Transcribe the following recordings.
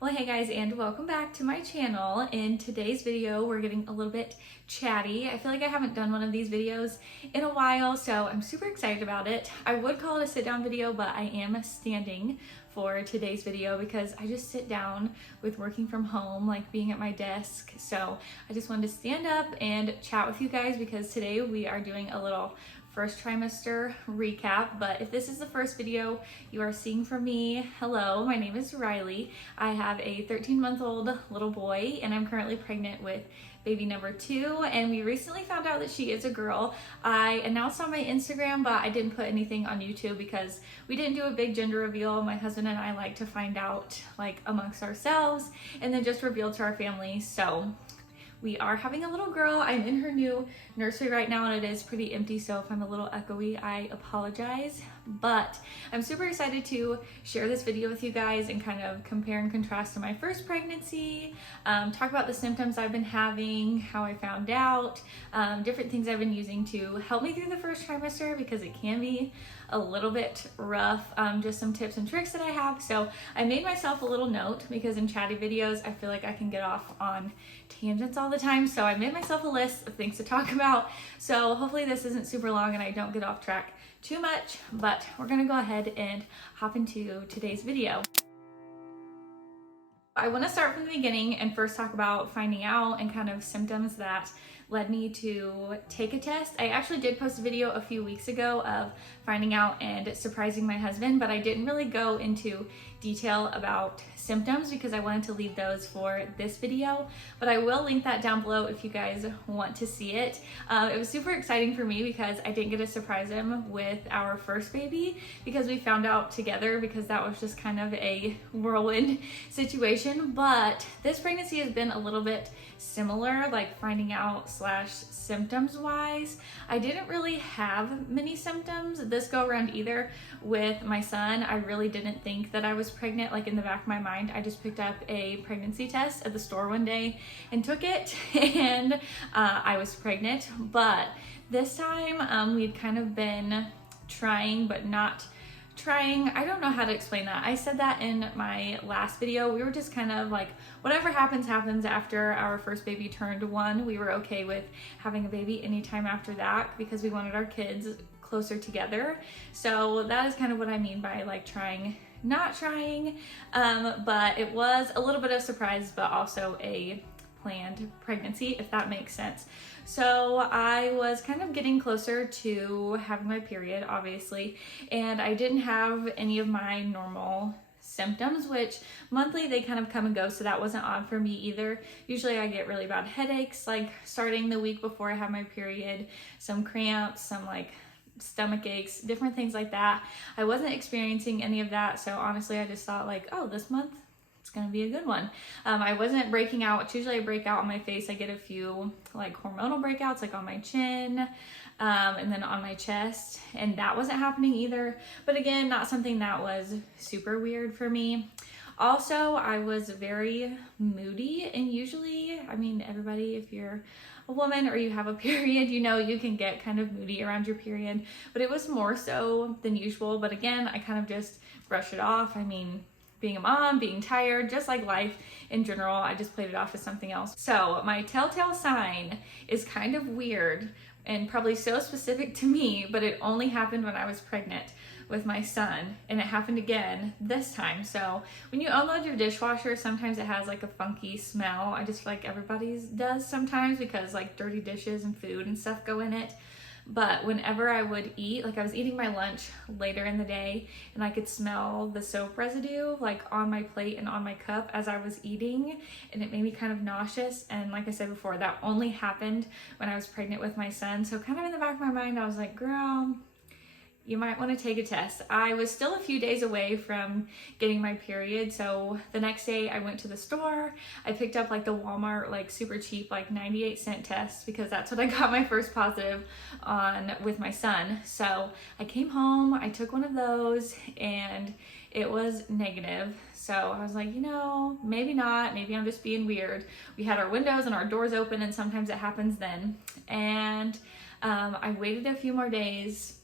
Well, hey guys, and welcome back to my channel. In today's video, we're getting a little bit chatty. I feel like I haven't done one of these videos in a while, so I'm super excited about it. I would call it a sit down video, but I am standing for today's video because I just sit down with working from home, like being at my desk. So I just wanted to stand up and chat with you guys because today we are doing a little first trimester recap. But if this is the first video you are seeing from me, hello, my name is Riley. I have a 13-month-old little boy and I'm currently pregnant with baby number 2, and we recently found out that she is a girl. I announced on my Instagram, but I didn't put anything on YouTube because we didn't do a big gender reveal. My husband and I like to find out like amongst ourselves and then just reveal to our family. So we are having a little girl. I'm in her new nursery right now and it is pretty empty, so if I'm a little echoey, I apologize. But I'm super excited to share this video with you guys and kind of compare and contrast to my first pregnancy, talk about the symptoms I've been having, how I found out, different things I've been using to help me through the first trimester because it can be a little bit rough, just some tips and tricks that I have. So I made myself a little note because in chatty videos, I feel like I can get off on tangents all the time. So I made myself a list of things to talk about. So hopefully this isn't super long and I don't get off track too much, but we're gonna go ahead and hop into today's video. I want to start from the beginning and first talk about finding out and kind of symptoms that led me to take a test. I actually did post a video a few weeks ago of finding out and surprising my husband, but I didn't really go into detail about symptoms because I wanted to leave those for this video, but I will link that down below if you guys want to see it. It was super exciting for me because I didn't get to surprise him with our first baby because we found out together because that was just kind of a whirlwind situation. But this pregnancy has been a little bit similar, like finding out / symptoms wise. I didn't really have many symptoms this go around either with my son. I really didn't think that I was pregnant. Like in the back of my mind, I just picked up a pregnancy test at the store one day and took it and I was pregnant. But this time we'd kind of been trying but not trying. I don't know how to explain that. I said that in my last video. We were just kind of like, whatever happens, happens. After our first baby turned 1, we were okay with having a baby anytime after that because we wanted our kids closer together. So that is kind of what I mean by like trying, not trying. But it was a little bit of surprise, but also a planned pregnancy, if that makes sense. So I was kind of getting closer to having my period, obviously, and I didn't have any of my normal symptoms, which monthly they kind of come and go, so that wasn't odd for me either. Usually I get really bad headaches like starting the week before I have my period, some cramps, some like stomach aches, different things like that. I wasn't experiencing any of that, so honestly I just thought like, oh, this month it's gonna be a good one. I wasn't breaking out, which usually I break out on my face. I get a few like hormonal breakouts like on my chin and then on my chest, and that wasn't happening either. But again, not something that was super weird for me. Also, I was very moody, and usually, I mean, everybody, if you're a woman or you have a period, you know you can get kind of moody around your period, but it was more so than usual. But again, I kind of just brushed it off. I mean, being a mom, being tired, just like life in general, I just played it off as something else. So my telltale sign is kind of weird and probably so specific to me, but it only happened when I was pregnant with my son, and it happened again this time. So when you unload your dishwasher, sometimes it has like a funky smell. I just feel like everybody's does sometimes because like dirty dishes and food and stuff go in it. But whenever I would eat, like I was eating my lunch later in the day and I could smell the soap residue like on my plate and on my cup as I was eating, and it made me kind of nauseous. And like I said before, that only happened when I was pregnant with my son. So kind of in the back of my mind, I was like, girl, you might want to take a test. I was still a few days away from getting my period, so the next day I went to the store. I picked up like the Walmart like super cheap like 98-cent test because that's what I got my first positive on with my son. So I came home, I took one of those, and it was negative. So I was like, you know, maybe not, maybe I'm just being weird. We had our windows and our doors open, and sometimes it happens then. And I waited a few more days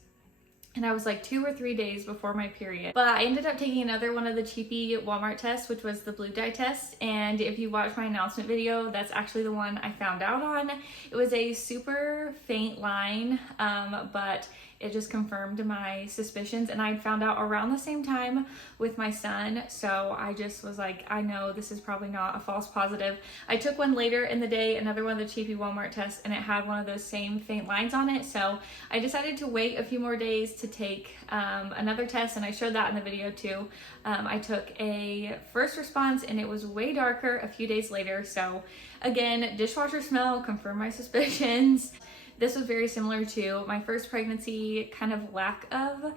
and I was like 2 or 3 days before my period. But I ended up taking another one of the cheapy Walmart tests, which was the blue dye test. And if you watch my announcement video, that's actually the one I found out on. It was a super faint line, but it just confirmed my suspicions, and I found out around the same time with my son. So I just was like, I know this is probably not a false positive. I took one later in the day, another one of the cheapy Walmart tests, and it had one of those same faint lines on it. So I decided to wait a few more days to take another test, and I showed that in the video too. I took a first response, and it was way darker a few days later. So again, dishwasher smell confirmed my suspicions. This was very similar to my first pregnancy. Kind of lack of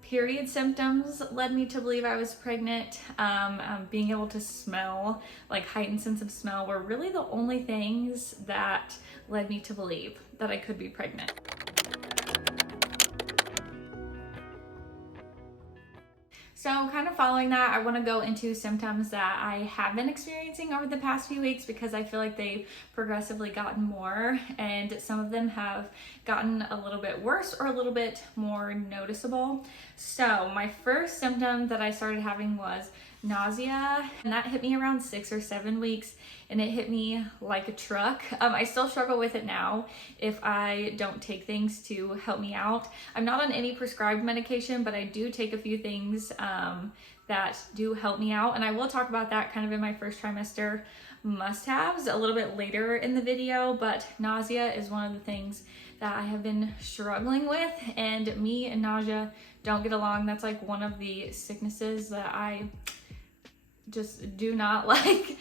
period symptoms led me to believe I was pregnant. Being able to smell, like heightened sense of smell, were really the only things that led me to believe that I could be pregnant. So kind of following that, I want to go into symptoms that I have been experiencing over the past few weeks, because I feel like they've progressively gotten more, and some of them have gotten a little bit worse or a little bit more noticeable. So my first symptom that I started having was nausea, and that hit me around 6 or 7 weeks, and it hit me like a truck. I still struggle with it now if I don't take things to help me out. I'm not on any prescribed medication, but I do take a few things that do help me out, and I will talk about that kind of in my first trimester must-haves a little bit later in the video. But nausea is one of the things that I have been struggling with, and me and nausea don't get along. That's like one of the sicknesses that I just do not like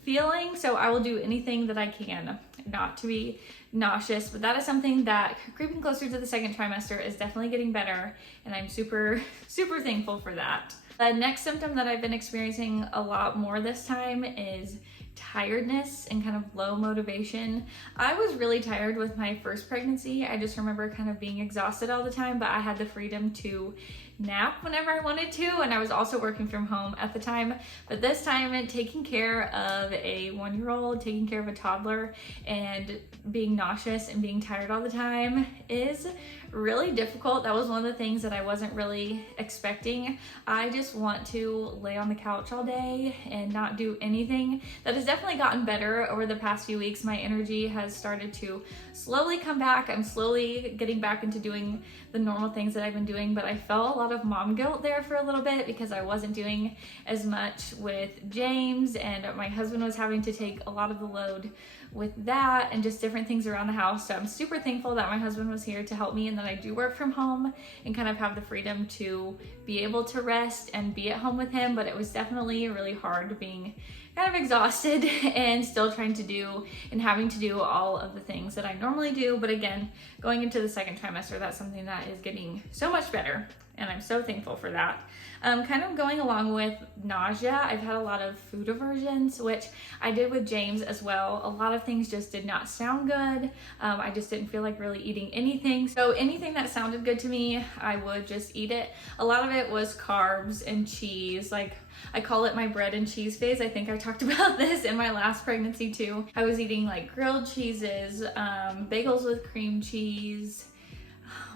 feeling. So I will do anything that I can not to be nauseous, but that is something that, creeping closer to the second trimester, is definitely getting better, and I'm super thankful for that. The next symptom that I've been experiencing a lot more this time is tiredness and kind of low motivation. I was really tired with my first pregnancy. I just remember kind of being exhausted all the time, but I had the freedom to nap whenever I wanted to, and I was also working from home at the time. But this time, taking care of a 1-year-old, taking care of a toddler, and being nauseous and being tired all the time is really difficult. That was one of the things that I wasn't really expecting. I just want to lay on the couch all day and not do anything. That has definitely gotten better over the past few weeks. My energy has started to slowly come back. I'm slowly getting back into doing the normal things that I've been doing, but I felt a lot of mom guilt there for a little bit because I wasn't doing as much with James, and my husband was having to take a lot of the load with that and just different things around the house. So I'm super thankful that my husband was here to help me, and that I do work from home and kind of have the freedom to be able to rest and be at home with him. But it was definitely really hard being kind of exhausted and still trying to do and having to do all of the things that I normally do. But again, going into the second trimester, that's something that is getting so much better, and I'm so thankful for that. Kind of going along with nausea, I've had a lot of food aversions, which I did with James as well. A lot of things just did not sound good. I just didn't feel like really eating anything. So anything that sounded good to me, I would just eat it. A lot of it was carbs and cheese. Like, I call it my bread and cheese phase. I think I talked about this in my last pregnancy too. I was eating like grilled cheeses, bagels with cream cheese,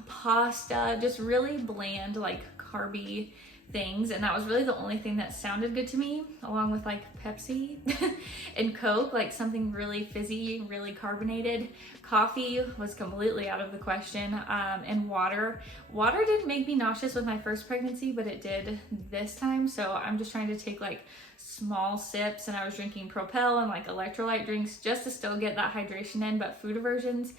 pasta, just really bland, like carby things, and that was really the only thing that sounded good to me, along with like Pepsi and Coke, like something really fizzy, really carbonated. Coffee was completely out of the question, and water didn't make me nauseous with my first pregnancy, but it did this time. So I'm just trying to take like small sips, and I was drinking Propel and like electrolyte drinks just to still get that hydration in. But food aversions,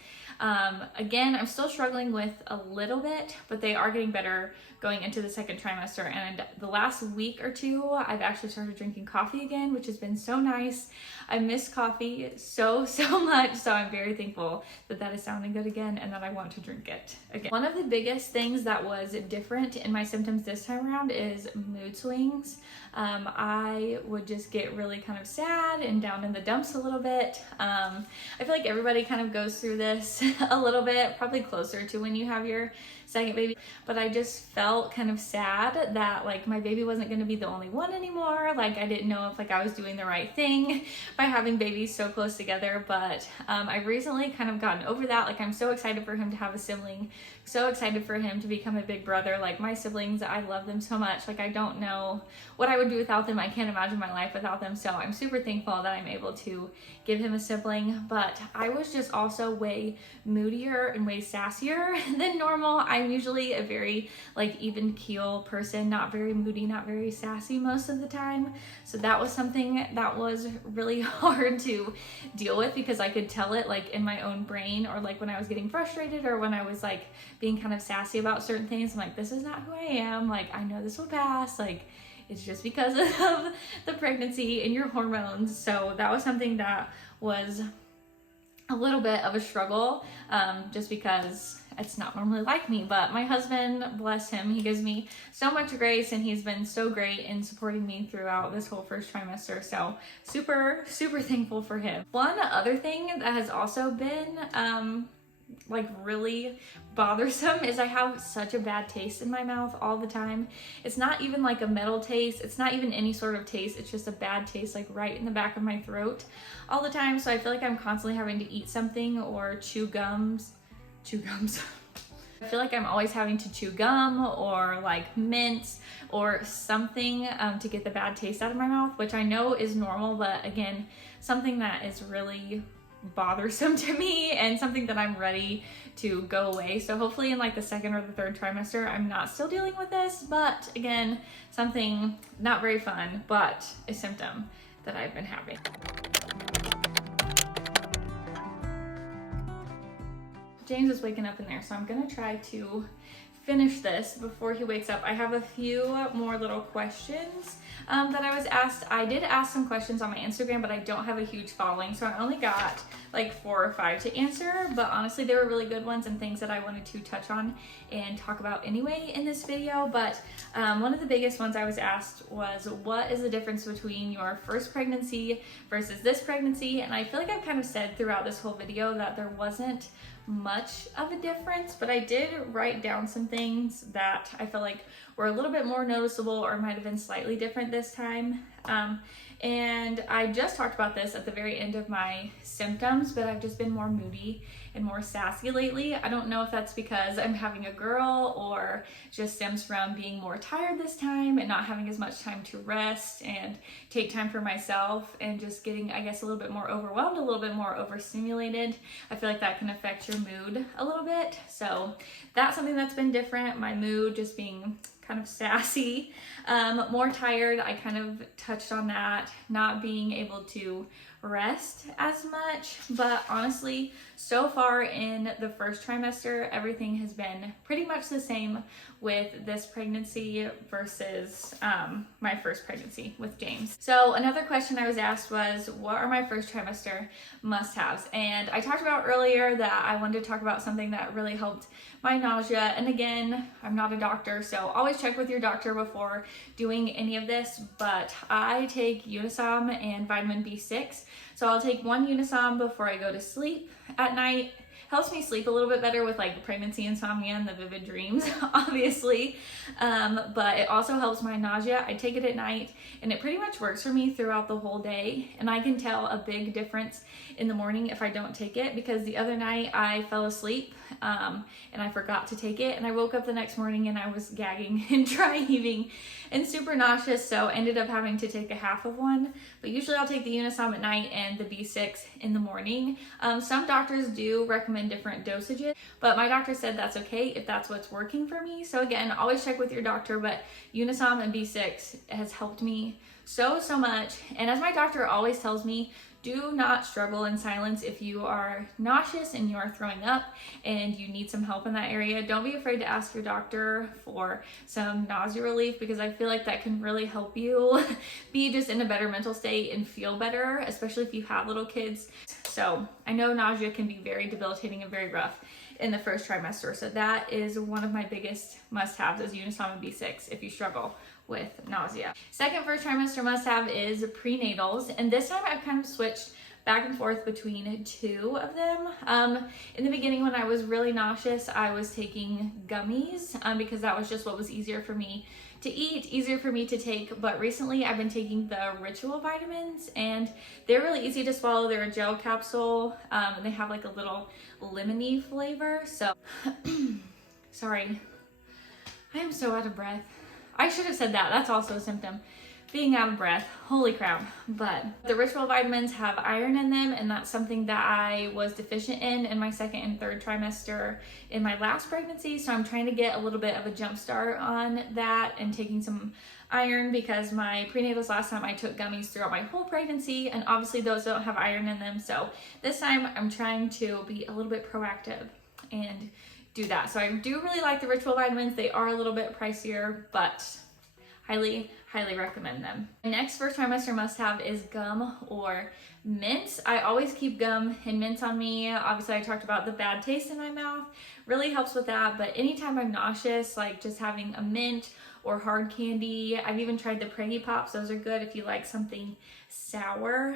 again, I'm still struggling with a little bit, but they are getting better going into the second trimester. And the last week or two, I've actually started drinking coffee again, which has been so nice. I miss coffee so much, so I'm very thankful that that is sounding good again and that I want to drink it again. One of the biggest things that was different in my symptoms this time around is mood swings. I would just get really kind of sad and down in the dumps a little bit. I feel like everybody kind of goes through this a little bit, probably closer to when you have your second baby, but I just felt kind of sad that like my baby wasn't going to be the only one anymore. Like I didn't know if like I was doing the right thing by having babies so close together, but I've recently kind of gotten over that. Like I'm so excited for him to have a sibling, so excited for him to become a big brother. Like my siblings, I love them so much. Like I don't know what I would do without them. I can't imagine my life without them. So I'm super thankful that I'm able to give him a sibling. But I was just also way moodier and way sassier than normal. I'm usually a very like even keel person, not very moody, not very sassy most of the time. So that was something that was really hard to deal with, because I could tell it like in my own brain, or like when I was getting frustrated, or when I was like being kind of sassy about certain things. I'm like, this is not who I am. Like, I know this will pass. Like, it's just because of the pregnancy and your hormones. So that was something that was a little bit of a struggle, just because it's not normally like me. But my husband, bless him, he gives me so much grace, and he's been so great in supporting me throughout this whole first trimester. So super, super thankful for him. One other thing that has also been like really bothersome is I have such a bad taste in my mouth all the time. It's not even like a metal taste, it's not even any sort of taste, it's just a bad taste like right in the back of my throat all the time. So I feel like I'm constantly having to eat something or chew gums. I feel like I'm always having to chew gum or like mints or something to get the bad taste out of my mouth, which I know is normal, but again, something that is really bothersome to me and something that I'm ready to go away. So hopefully in like the second or the third trimester, I'm not still dealing with this, but again, something not very fun, but a symptom that I've been having. James is waking up in there, so I'm gonna try to finish this before he wakes up. I have a few more little questions that I was asked. I did ask some questions on my Instagram, but I don't have a huge following, so I only got like 4 or 5 to answer, but honestly they were really good ones and things that I wanted to touch on and talk about anyway in this video. But one of the biggest ones I was asked was, what is the difference between your first pregnancy versus this pregnancy? And I feel like I've kind of said throughout this whole video that there wasn't much of a difference, but I did write down some things that I feel like were a little bit more noticeable or might have been slightly different this time. And I just talked about this at the very end of my symptoms, but I've just been more moody and more sassy lately. I don't know if that's because I'm having a girl or just stems from being more tired this time and not having as much time to rest and take time for myself, and just getting, I guess, a little bit more overwhelmed, a little bit more overstimulated. I feel like that can affect your mood a little bit. So that's something that's been different. My mood just being kind of sassy, more tired. I kind of touched on that, not being able to rest as much. But honestly, so far in the first trimester, everything has been pretty much the same with this pregnancy versus my first pregnancy with James. So another question I was asked was, what are my first trimester must-haves? And I talked about earlier that I wanted to talk about something that really helped my nausea. And again, I'm not a doctor, so always check with your doctor before doing any of this, but I take Unisom and vitamin B6. So I'll take one Unisom before I go to sleep at night. Helps me sleep a little bit better with like pregnancy insomnia and the vivid dreams, obviously. But it also helps my nausea. I take it at night and it pretty much works for me throughout the whole day. And I can tell a big difference in the morning if I don't take it, because the other night I fell asleep and I forgot to take it, and I woke up the next morning and I was gagging and dry heaving and super nauseous, so I ended up having to take a half of one. But usually I'll take the Unisom at night and the B6 in the morning. Some doctors do recommend different dosages, but my doctor said that's okay if that's what's working for me. So again, always check with your doctor, but Unisom and B6 has helped me so much. And as my doctor always tells me, do not struggle in silence if you are nauseous and you are throwing up and you need some help in that area. Don't be afraid to ask your doctor for some nausea relief, because I feel like that can really help you be just in a better mental state and feel better, especially if you have little kids. So I know nausea can be very debilitating and very rough in the first trimester. So that is one of my biggest must-haves, is Unisom and B6 if you struggle with nausea. Second first trimester must-have is prenatals, and this time I've kind of switched back and forth between two of them. In the beginning, when I was really nauseous, I was taking gummies because that was just what was easier for me to eat, easier for me to take. But recently I've been taking the Ritual vitamins, and they're really easy to swallow. They're a gel capsule, and they have like a little lemony flavor. So sorry, I am so out of breath. I should have said that. That's also a symptom, being out of breath. Holy crap. But the Ritual vitamins have iron in them, and that's something that I was deficient in my second and third trimester in my last pregnancy. So I'm trying to get a little bit of a jump start on that and taking some iron, because my prenatals last time I took gummies throughout my whole pregnancy, and obviously those don't have iron in them. So this time I'm trying to be a little bit proactive and do that. So I do really like the Ritual vitamins. They are a little bit pricier, but highly recommend them. My next first trimester must have is gum or mints. I always keep gum and mints on me. Obviously I talked about the bad taste in my mouth, really helps with that. But anytime I'm nauseous, like just having a mint or hard candy. I've even tried the Preggy Pops. Those are good if you like something sour,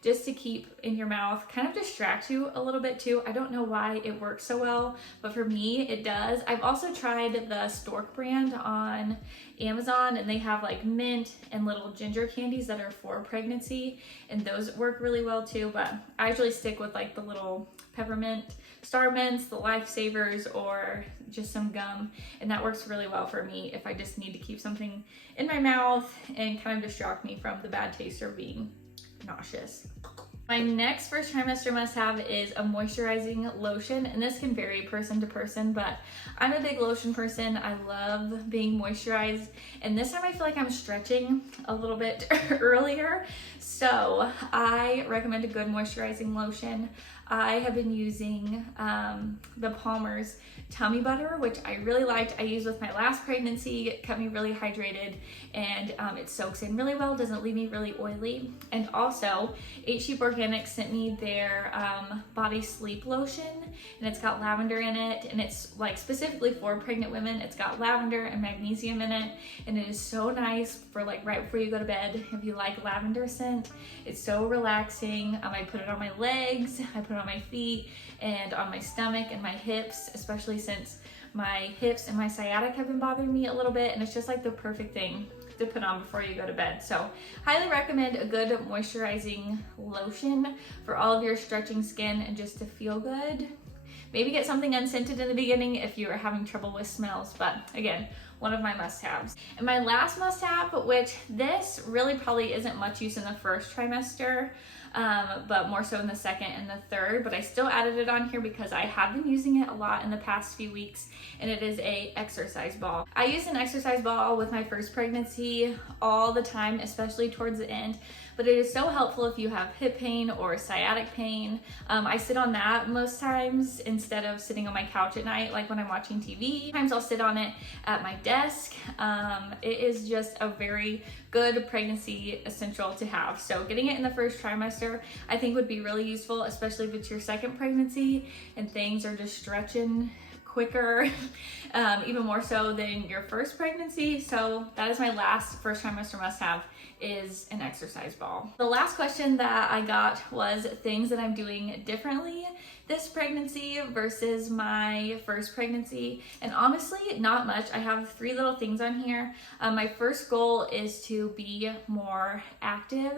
just to keep in your mouth, kind of distract you a little bit too. I don't know why it works so well, but for me it does. I've also tried the Stork brand on Amazon, and they have like mint and little ginger candies that are for pregnancy, and those work really well too. But I usually stick with like the little peppermint Star Mints, the Lifesavers, or just some gum, and that works really well for me if I just need to keep something in my mouth and kind of distract me from the bad taste or being nauseous. My next first trimester must have is a moisturizing lotion, and this can vary person to person, but I'm a big lotion person. I love being moisturized, and this time I feel like I'm stretching a little bit earlier, so I recommend a good moisturizing lotion. I have been using the Palmer's Tummy Butter, which I really liked. I used with my last pregnancy. It kept me really hydrated, and it soaks in really well, doesn't leave me really oily. And also, 8 Sheep Organics sent me their body sleep lotion, and it's got lavender in it, and it's like specifically for pregnant women. It's got lavender and magnesium in it, and it is so nice for like right before you go to bed. If you like lavender scent, it's so relaxing. I put it on my legs, I put it on my feet, and on my stomach and my hips, especially since my hips and my sciatic have been bothering me a little bit, and it's just like the perfect thing to put on before you go to bed. So highly recommend a good moisturizing lotion for all of your stretching skin and just to feel good. Maybe get something unscented in the beginning if you are having trouble with smells, but again, one of my must-haves. And my last must-have, which this really probably isn't much use in the first trimester, but more so in the second and the third, but I still added it on here because I have been using it a lot in the past few weeks, and it is a exercise ball. I used an exercise ball with my first pregnancy all the time, especially towards the end, but it is so helpful if you have hip pain or sciatic pain. I sit on that most times instead of sitting on my couch at night, like when I'm watching TV. Sometimes I'll sit on it at my desk. It is just a very good pregnancy essential to have. So getting it in the first trimester, I think would be really useful, especially if it's your second pregnancy and things are just stretching quicker, even more so than your first pregnancy. So that is my last first trimester must have, is an exercise ball. The last question that I got was things that I'm doing differently this pregnancy versus my first pregnancy, and honestly not much. I have 3 little things on here. My first goal is to be more active,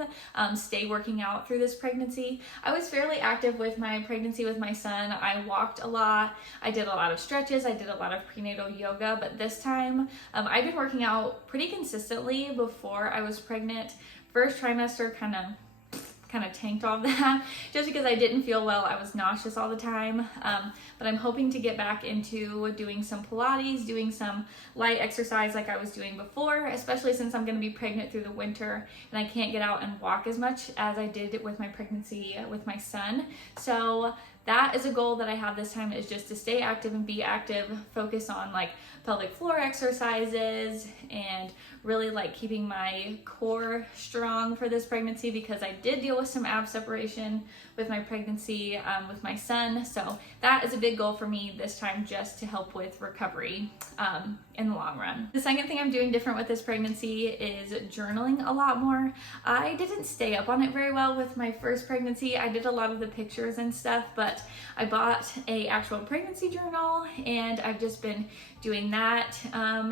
stay working out through this pregnancy. I was fairly active with my pregnancy with my son. I walked a lot, I did a lot of stretches, I did a lot of prenatal yoga, but this time I've been working out pretty consistently before I was pregnant. First trimester kind of tanked all of that just because I didn't feel well. I was nauseous all the time, but I'm hoping to get back into doing some Pilates, doing some light exercise like I was doing before, especially since I'm going to be pregnant through the winter and I can't get out and walk as much as I did with my pregnancy with my son. So that is a goal that I have this time, is just to stay active and be active, focus on like pelvic floor exercises and really like keeping my core strong for this pregnancy, because I did deal with some ab separation with my pregnancy with my son. So that is a big goal for me this time, just to help with recovery in the long run. The second thing I'm doing different with this pregnancy is journaling a lot more. I didn't stay up on it very well with my first pregnancy. I did a lot of the pictures and stuff, but I bought a actual pregnancy journal and I've just been doing that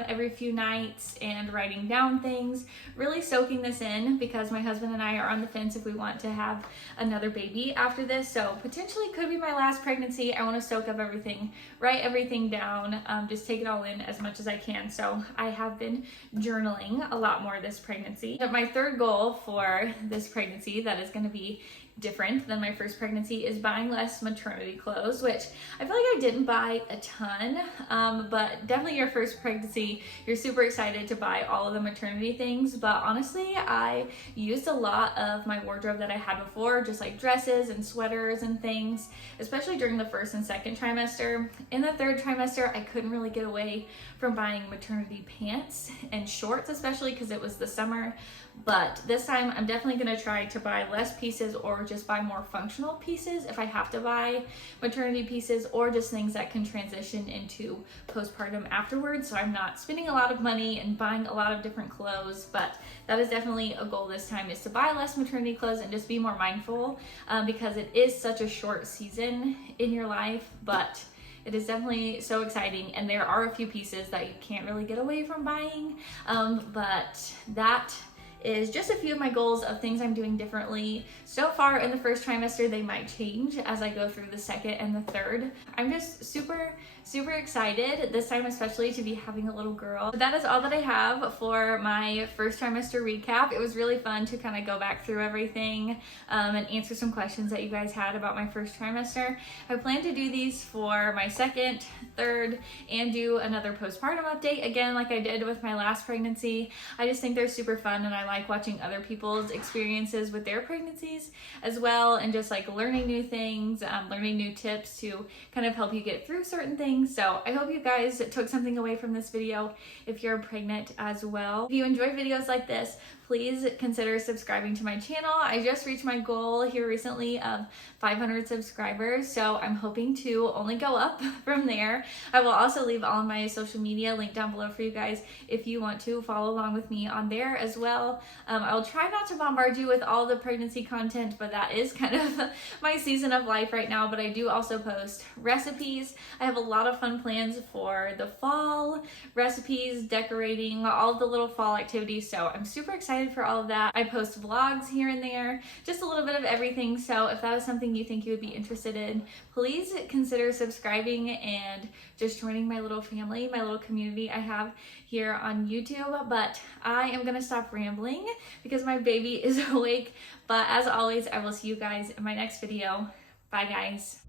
every few nights and writing down things, really soaking this in, because my husband and I are on the fence if we want to have another baby after this. So potentially could be my last pregnancy. I want to soak up everything, write everything down, just take it all in as much as I can. So I have been journaling a lot more this pregnancy. But my third goal for this pregnancy that is going to be different than my first pregnancy is buying less maternity clothes, which I feel like I didn't buy a ton, but definitely your first pregnancy, you're super excited to buy all of the maternity things. But honestly, I used a lot of my wardrobe that I had before, just like dresses and sweaters and things, especially during the first and second trimester. In the third trimester, I couldn't really get away from buying maternity pants and shorts, especially because it was the summer. But this time I'm definitely going to try to buy less pieces, or just buy more functional pieces if I have to buy maternity pieces, or just things that can transition into postpartum afterwards. So I'm not spending a lot of money and buying a lot of different clothes. But that is definitely a goal this time, is to buy less maternity clothes and just be more mindful, because it is such a short season in your life. But it is definitely so exciting, and there are a few pieces that you can't really get away from buying, but that is just a few of my goals of things I'm doing differently. So far in the first trimester, they might change as I go through the second and the third. I'm just super excited this time, especially to be having a little girl. But that is all that I have for my first trimester recap. It was really fun to kind of go back through everything and answer some questions that you guys had about my first trimester. I plan to do these for my second, third, and do another postpartum update again like I did with my last pregnancy. I just think they're super fun, and I like watching other people's experiences with their pregnancies as well, and just like learning new things, learning new tips to kind of help you get through certain things. So I hope you guys took something away from this video if you're pregnant as well. If you enjoy videos like this, please consider subscribing to my channel. I just reached my goal here recently of 500 subscribers, so I'm hoping to only go up from there. I will also leave all of my social media linked down below for you guys if you want to follow along with me on there as well. I will try not to bombard you with all the pregnancy content, but that is kind of my season of life right now. But I do also post recipes. I have a lot of fun plans for the fall, recipes, decorating, all the little fall activities, so I'm super excited for all of that. I post vlogs here and there, just a little bit of everything. So if that is something you think you would be interested in, please consider subscribing and just joining my little family, my little community I have here on YouTube. But I am gonna stop rambling because my baby is awake. But as always, I will see you guys in my next video. Bye guys.